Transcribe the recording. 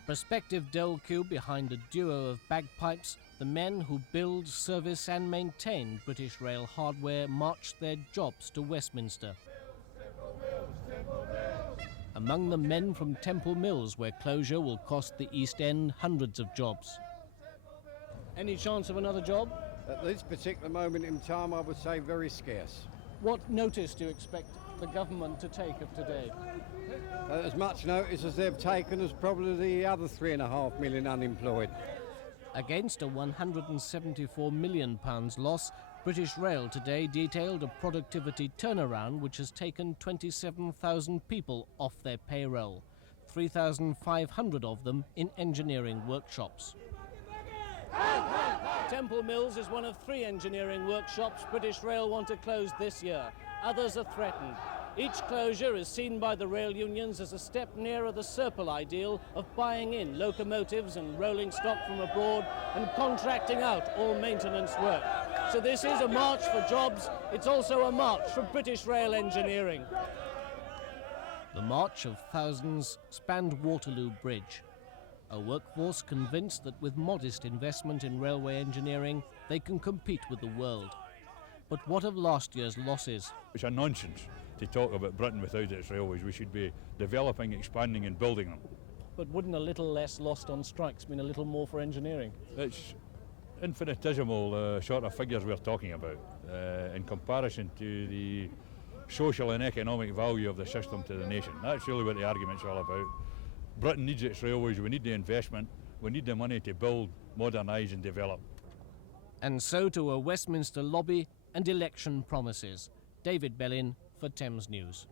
A prospective dole queue behind a duo of bagpipes, the men who build, service and maintain British rail hardware marched their jobs to Westminster. Among them men from Temple Mills, where closure will cost the East End hundreds of jobs. Any chance of another job? At this particular moment in time, I would say very scarce. What notice do you expect the government to take of today? As much notice as they've taken as probably the other 3.5 million unemployed. Against a £174 million loss, British Rail today detailed a productivity turnaround which has taken 27,000 people off their payroll, 3,500 of them in engineering workshops. Temple Mills is one of 3 engineering workshops British Rail want to close this year. Others are threatened. Each closure is seen by the rail unions as a step nearer the Serpil ideal of buying in locomotives and rolling stock from abroad and contracting out all maintenance work. So this is a march for jobs, it's also a march for British rail engineering. The march of thousands spanned Waterloo Bridge. A workforce convinced that with modest investment in railway engineering, they can compete with the world. But what of last year's losses? It's a nonsense to talk about Britain without its railways. We should be developing, expanding and building them. But wouldn't a little less lost on strikes mean a little more for engineering? It's infinitesimal sort of figures we're talking about in comparison to the social and economic value of the system to the nation. That's really what the argument's all about. Britain needs its railways, we need the investment, we need the money to build, modernise and develop. And so to a Westminster lobby and election promises. David Bellin for Thames News.